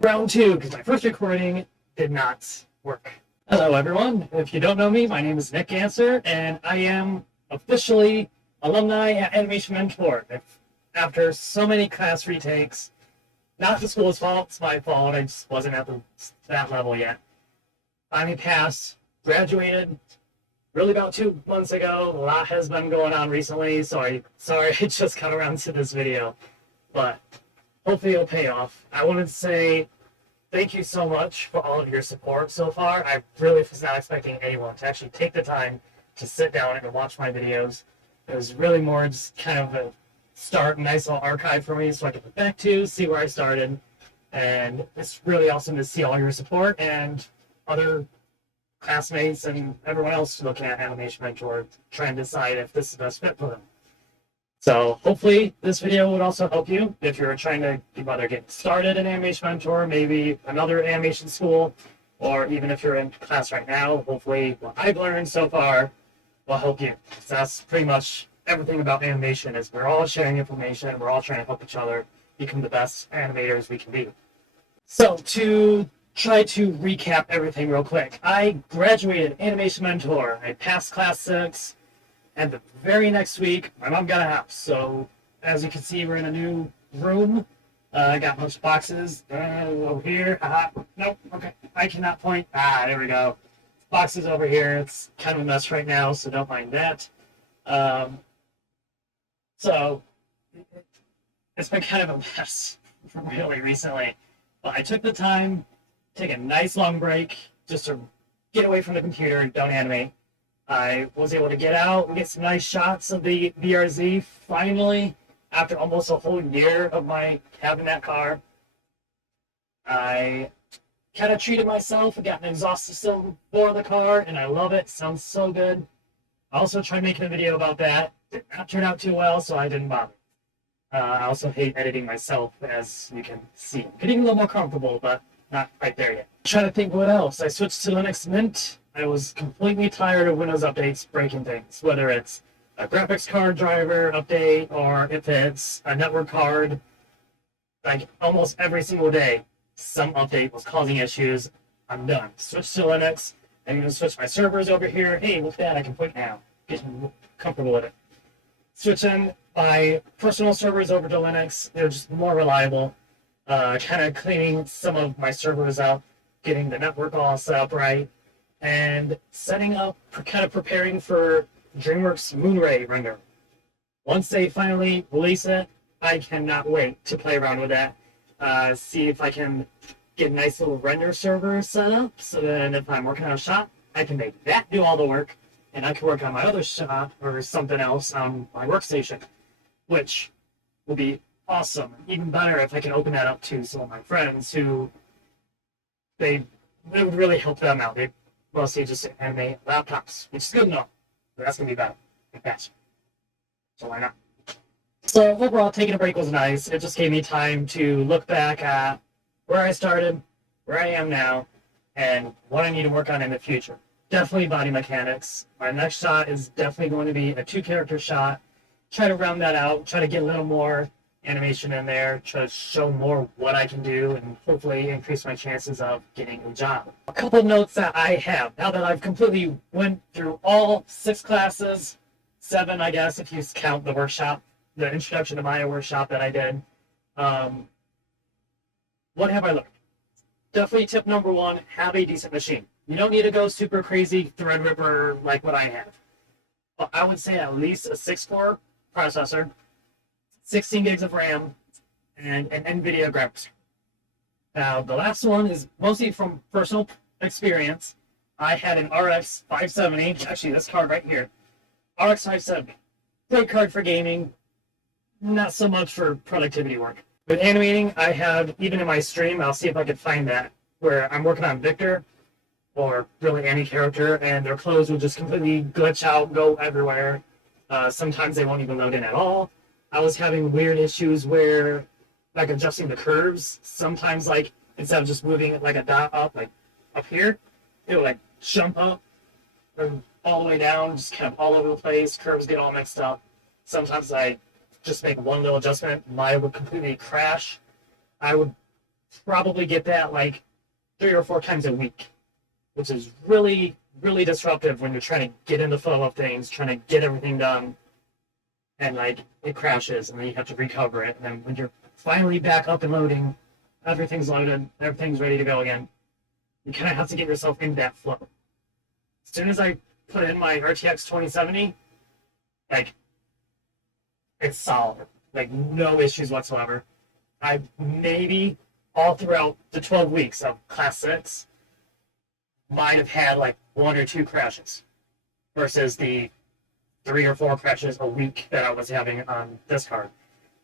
Round two, because my first recording did not work. Hello, everyone. If you don't know me, my name is Nick Ganser, and I am officially alumni at Animation Mentor. After so many class retakes, not the school's fault, it's my fault. I just wasn't at that level yet. Finally passed, graduated, really about 2 months ago. A lot has been going on recently, so sorry I just got around to this video, but hopefully it'll pay off. I wanted to say thank you so much for all of your support so far. I really was not expecting anyone to actually take the time to sit down and watch my videos. It was really more just kind of a start, nice little archive for me so I can look back to, see where I started. And it's really awesome to see all your support and other classmates and everyone else looking at Animation Mentor, trying to decide if this is the best fit for them. So hopefully this video would also help you if you're trying to either get started in Animation Mentor, maybe another animation school, or even if you're in class right now. Hopefully what I've learned so far will help you. So that's pretty much everything about animation, is we're all sharing information, we're all trying to help each other become the best animators we can be. So to try to recap everything real quick, I graduated Animation Mentor. I passed class 6. And the very next week, my mom got a house. So, as you can see, we're in a new room. I got a bunch of boxes over here. Nope, okay. I cannot point. There we go. Boxes over here. It's kind of a mess right now, so don't mind that. So, it's been kind of a mess really recently. But I took the time, take a nice long break, just to get away from the computer and don't animate. I was able to get out and get some nice shots of the VRZ finally after almost a whole year of my having that car. I kind of treated myself. I got an exhaust system for the car and I love it. Sounds so good. I also tried making a video about that. Did not turn out too well, so I didn't bother. I also hate editing myself, as you can see. Getting a little more comfortable, but not quite there yet. Trying to think what else. I switched to Linux Mint. I was completely tired of Windows updates breaking things, whether it's a graphics card driver update or if it's a network card. Like almost every single day, some update was causing issues. I'm done. Switch to Linux. I'm going to switch my servers over here. Hey, look at that. I can put now. Get comfortable with it. Switching my personal servers over to Linux. They're just more reliable. Kind of cleaning some of my servers out, getting the network all set up right, and setting up, kind of preparing for DreamWorks Moonray render. Once they finally release it, I cannot wait to play around with that. See if I can get a nice little render server set up, so then if I'm working on a shot, I can make that do all the work, and I can work on my other shot or something else on my workstation, which will be awesome. Even better if I can open that up to some of my friends who it would really help them out. They mostly just animate laptops, which is good enough. But that's gonna be better and faster. So why not? So overall, taking a break was nice. It just gave me time to look back at where I started, where I am now, and what I need to work on in the future. Definitely body mechanics. My next shot is definitely going to be a 2-character shot. Try to round that out, try to get a little more animation in there, try to show more what I can do, and hopefully increase my chances of getting a job. A couple notes that I have, now that I've completely went through all 6 classes, 7 I guess if you count the workshop, the introduction to Maya workshop that I did. What have I learned? Definitely tip number 1, have a decent machine. You don't need to go super crazy Threadripper like what I have. But I would say at least a 6-core processor, 16 gigs of RAM, and an NVIDIA graphics. Now, the last one is mostly from personal experience. I had an RX 570, actually this card right here, RX 570. Great card for gaming, not so much for productivity work. With animating, I have, even in my stream, I'll see if I can find that, where I'm working on Victor, or really any character, and their clothes will just completely glitch out, go everywhere. Sometimes they won't even load in at all. I was having weird issues where, like, adjusting the curves, sometimes, like, instead of just moving it like a dot up, like, up here, it would, like, jump up, or all the way down, just kind of all over the place, curves get all mixed up. Sometimes I just make one little adjustment, Maya would completely crash. I would probably get that like 3 or 4 times a week, which is really, really disruptive when you're trying to get in the flow of things, trying to get everything done, and like it crashes, and then you have to recover it. And then when you're finally back up and loading, everything's loaded, everything's ready to go again. You kind of have to get yourself into that flow. As soon as I put in my RTX 2070, like it's solid, like no issues whatsoever. I maybe all throughout the 12 weeks of Class 6 might have had like 1 or 2 crashes versus the 3 or 4 crashes a week that I was having on this card.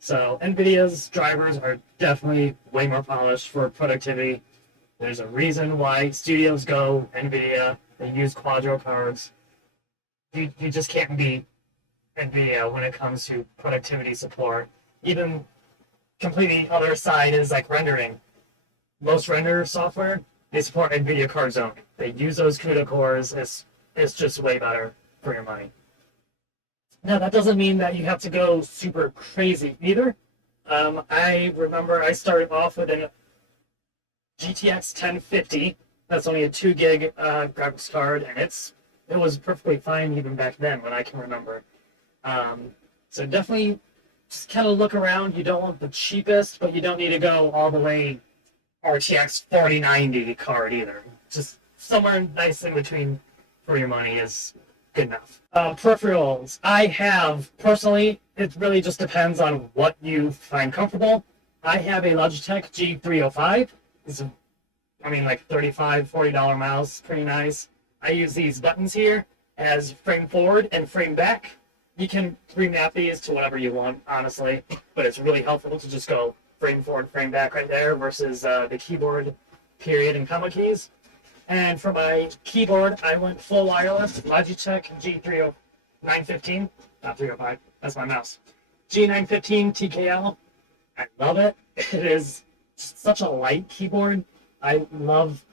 So NVIDIA's drivers are definitely way more polished for productivity. There's a reason why studios go NVIDIA. They use Quadro cards. You just can't beat NVIDIA when it comes to productivity support. Even completely other side is like rendering. Most render software, they support NVIDIA cards only. They use those CUDA cores. It's just way better for your money. Now, that doesn't mean that you have to go super crazy either. I remember I started off with a GTX 1050. That's only a 2 gig graphics card, and it was perfectly fine even back then when I can remember. So definitely just kind of look around. You don't want the cheapest, but you don't need to go all the way RTX 4090 card either. Just somewhere nice in between for your money is good enough. Peripherals. I have, personally, it really just depends on what you find comfortable. I have a Logitech G305. It's like $35, $40 mouse, pretty nice. I use these buttons here as frame forward and frame back. You can remap these to whatever you want, honestly, but it's really helpful to just go frame forward, frame back right there versus the keyboard, period, and comma keys. And for my keyboard, I went full wireless, Logitech G915, not 305, that's my mouse. G915 TKL, I love it. It is such a light keyboard. I love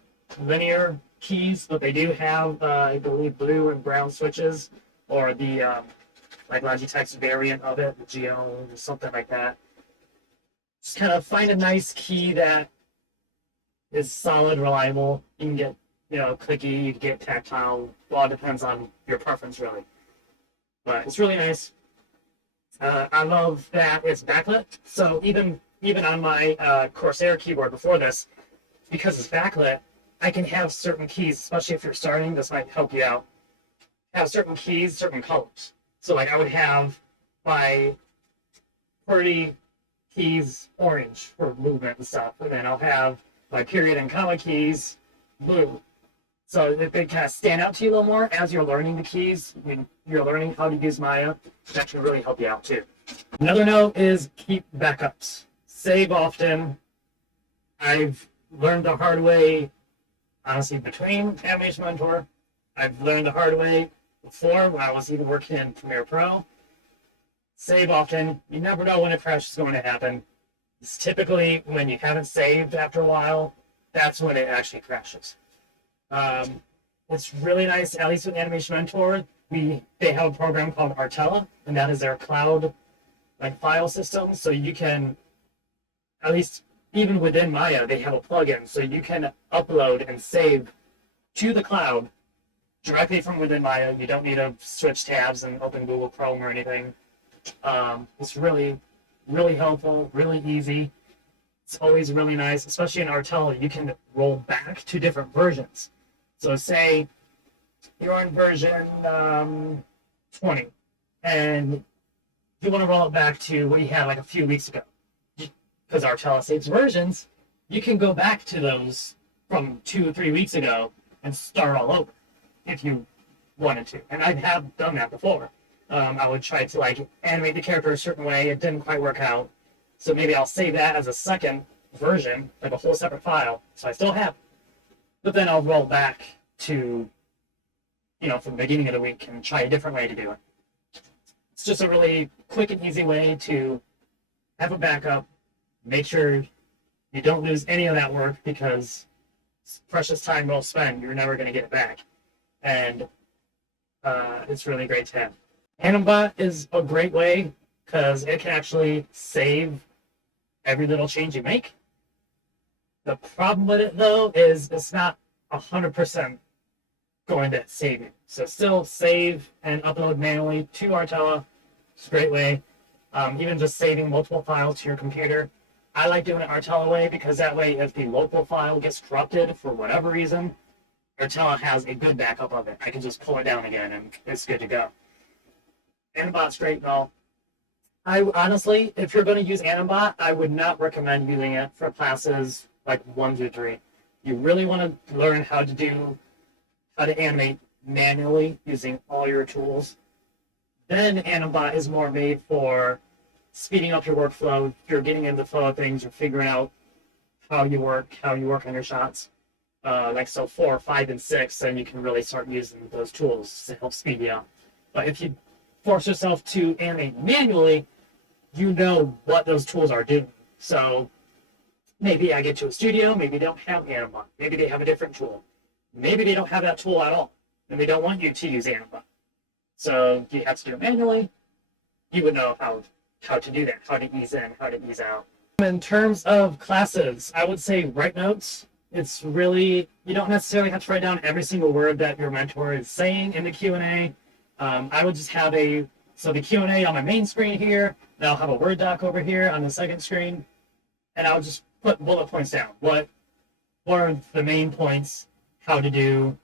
linear keys, but they do have, I believe, blue and brown switches, or the like Logitech's variant of it, the Geo or something like that. Just kind of find a nice key that is solid, reliable. You can get, clicky, you can get tactile. Well, it depends on your preference, really. But it's really nice. I love that it's backlit. So even on my Corsair keyboard before this, because it's backlit, I can have certain keys, especially if you're starting, this might help you out, have certain keys, certain colors. So like I would have my QWERTY keys orange for movement and stuff, and then I'll have my period and comma keys blue. So they kind of stand out to you a little more as you're learning the keys. When you're learning how to use Maya, that can really help you out too. Another note is keep backups. Save often. I've learned the hard way, honestly, between Animation Mentor. I've learned the hard way before when I was even working in Premiere Pro. Save often. You never know when a crash is going to happen. It's typically when you haven't saved after a while, that's when it actually crashes. It's really nice, at least with Animation Mentor, they have a program called Artella, and that is their cloud file system. So you can, at least even within Maya, they have a plugin, so you can upload and save to the cloud directly from within Maya. You don't need to switch tabs and open Google Chrome or anything. It's really, really helpful, really easy. It's always really nice, especially in Artella, you can roll back to different versions. So say you're on version 20, and you want to roll it back to what you had like a few weeks ago. Because Artella saves versions, you can go back to those from 2 or 3 weeks ago and start all over if you wanted to. And I have done that before. I would try to animate the character a certain way. It didn't quite work out. So maybe I'll save that as a second version, like a whole separate file. So I still have it. But then I'll roll back to, from the beginning of the week and try a different way to do it. It's just a really quick and easy way to have a backup. Make sure you don't lose any of that work, because it's precious time well spent. You're never going to get it back. And it's really great to have. Animbot is a great way because it can actually save every little change you make. The problem with it though is it's not 100% going to save you. So still save and upload manually to Artella. It's a great way. Even just saving multiple files to your computer. I like doing it Artella way because that way if the local file gets corrupted for whatever reason, Artella has a good backup of it. I can just pull it down again and it's good to go. Animbot's great and all. I honestly, if you're going to use Animbot, I would not recommend using it for classes like 1 through 3. You really want to learn how to animate manually using all your tools. Then Animbot is more made for speeding up your workflow. You're getting into the flow of things. You're figuring out how you work on your shots. Like so 4, 5, and 6, then you can really start using those tools to help speed you up. But if you force yourself to animate manually, you know what those tools are doing. So maybe I get to a studio, maybe they don't have Animbot. Maybe they have a different tool. Maybe they don't have that tool at all, and they don't want you to use Animbot. So you have to do it manually. You would know how to do that, how to ease in, how to ease out. In terms of classes, I would say write notes. It's really, you don't necessarily have to write down every single word that your mentor is saying in the Q&A. I would just have the Q&A on my main screen here, and I'll have a Word doc over here on the second screen, and I'll just put bullet points down. What are the main points, how to do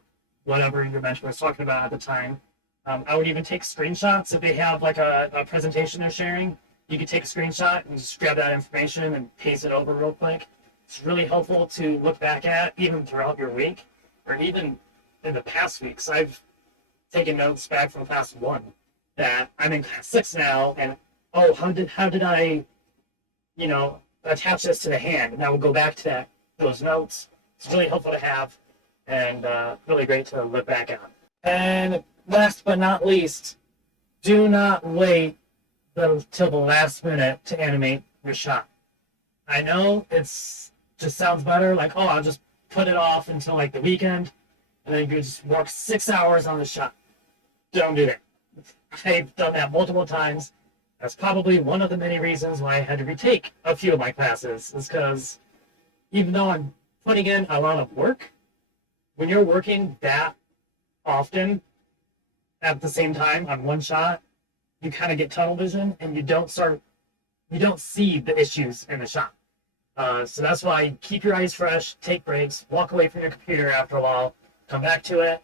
whatever your mentor was talking about at the time. I would even take screenshots if they have like a presentation they're sharing. You could take a screenshot and just grab that information and paste it over real quick. It's really helpful to look back at even throughout your week, or even in the past weeks. I've taken notes back from class 1 that I'm in class 6 now, and how did I, attach this to the hand? And I will go back to those notes. It's really helpful to have, and really great to look back at. And last but not least, do not wait till the last minute to animate your shot. I know it's just sounds better, like, oh, I'll just put it off until like the weekend, and then you just work 6 hours on the shot. Don't do that. I've done that multiple times. That's probably one of the many reasons why I had to retake a few of my classes, is because even though I'm putting in a lot of work, when you're working that often at the same time on one shot, you kind of get tunnel vision and you don't see the issues in the shot. So that's why keep your eyes fresh, take breaks, walk away from your computer after a while, come back to it.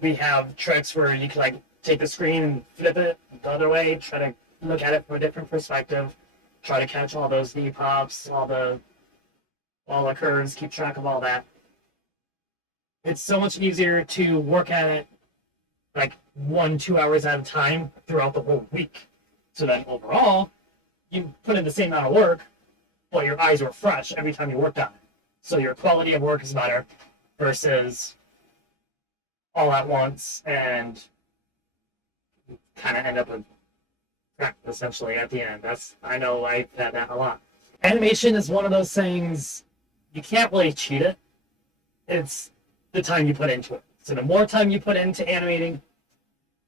We have tricks where you can like take the screen and flip it the other way, try to look at it from a different perspective, try to catch all those knee pops, all the curves, keep track of all that. It's so much easier to work at it like 1-2 hours at a time throughout the whole week. So then overall, you put in the same amount of work, but your eyes were fresh every time you worked on it. So your quality of work is better versus all at once and kind of end up with crap essentially at the end. I know I've had that a lot. Animation is one of those things you can't really cheat it. It's the time you put into it. So the more time you put into animating,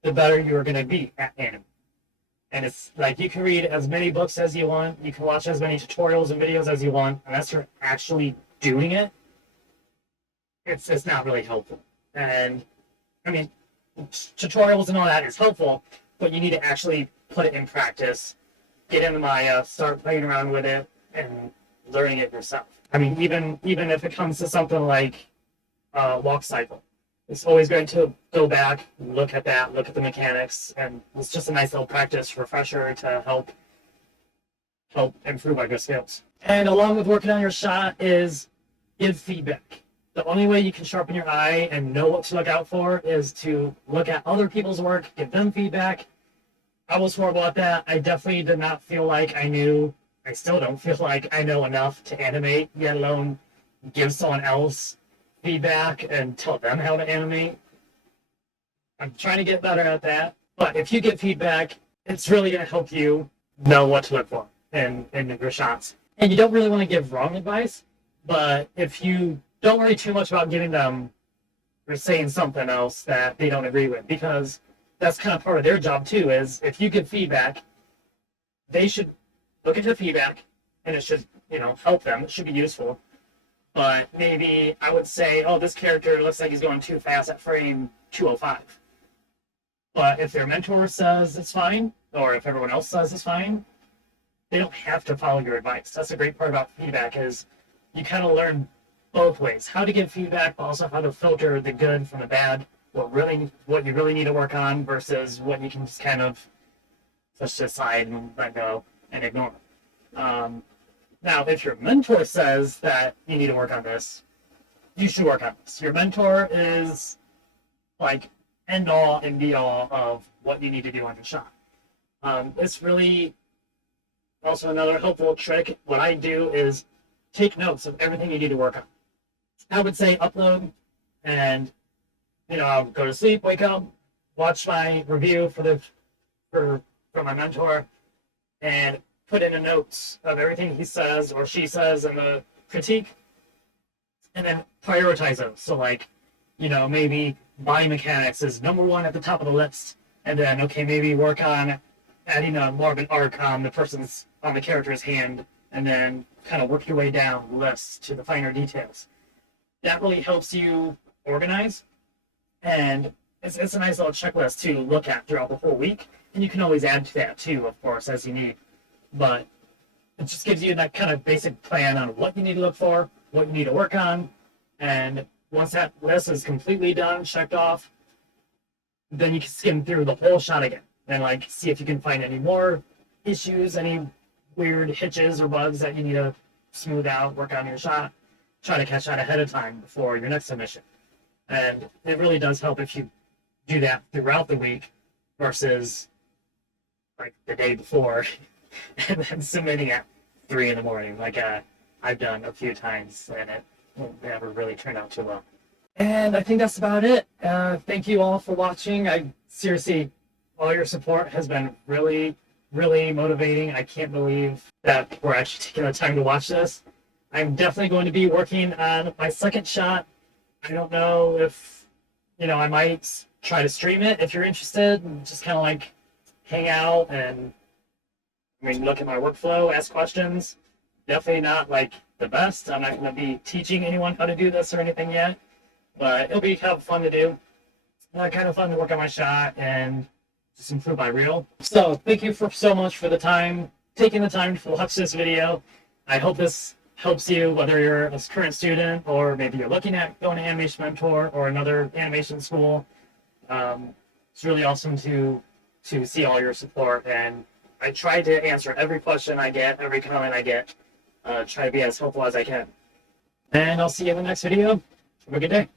the better you're going to be at animating. And it's like you can read as many books as you want, you can watch as many tutorials and videos as you want, unless you're actually doing it, it's not really helpful. And I mean, tutorials and all that is helpful, but you need to actually put it in practice, get into Maya, start playing around with it, and learning it yourself. I mean, even if it comes to something like walk cycle, it's always going to go back, look at the mechanics, and it's just a nice little practice refresher to help improve our good skills. And along with working on your shot is give feedback. The only way you can sharpen your eye and know what to look out for is to look at other people's work, give them feedback. I was horrible at that. I definitely did not feel like I still don't feel like I know enough to animate, let alone give someone else feedback and tell them how to animate. I'm trying to get better at that. But if you get feedback, it's really going to help you know what to look for in your shots. And you don't really want to give wrong advice, but if you don't worry too much about giving them or saying something else that they don't agree with, because that's kind of part of their job too, is if you give feedback, they should look at the feedback and it should, help them. It should be useful. but maybe I would say, oh, this character looks like he's going too fast at frame 205. But if their mentor says it's fine, or if everyone else says it's fine, they don't have to follow your advice. That's the great part about feedback is you kind of learn both ways, how to give feedback, but also how to filter the good from the bad, what you really need to work on versus what you can just kind of push aside and let go and ignore. Now, if your mentor says that you need to work on this, you should work on this. Your mentor is like end all and be all of what you need to do on your shot. It's really also another helpful trick. What I do is take notes of everything you need to work on. I would say upload and I'll go to sleep, wake up, watch my review for my mentor, and put in a notes of everything he says or she says in the critique, and then prioritize those. So maybe body mechanics is number one at the top of the list, and then maybe work on adding more of an arc on the character's hand, and then kind of work your way down the list to the finer details. That really helps you organize, and it's a nice little checklist to look at throughout the whole week, and you can always add to that too, of course, as you need. But it just gives you that kind of basic plan on what you need to look for, what you need to work on, and once that list is completely done, checked off, then you can skim through the whole shot again and see if you can find any more issues, any weird hitches or bugs that you need to smooth out, work on your shot, try to catch that ahead of time before your next submission. And it really does help if you do that throughout the week versus the day before and then submitting at 3 in the morning, I've done a few times, and it never really turned out too well. And I think that's about it. Thank you all for watching. Seriously, all your support has been really, really motivating. I can't believe that we're actually taking the time to watch this. I'm definitely going to be working on my second shot. I don't know if, I might try to stream it if you're interested, and just kind of hang out and look at my workflow, ask questions. Definitely not the best. I'm not going to be teaching anyone how to do this or anything yet, but it'll be kind of fun to do. Kind of fun to work on my shot and just improve my reel. So thank you so much for taking the time to watch this video. I hope this helps you, whether you're a current student or maybe you're looking at going to Animation Mentor or another animation school. It's really awesome to see all your support, and I try to answer every question I get, every comment I get, try to be as helpful as I can. And I'll see you in the next video. Have a good day.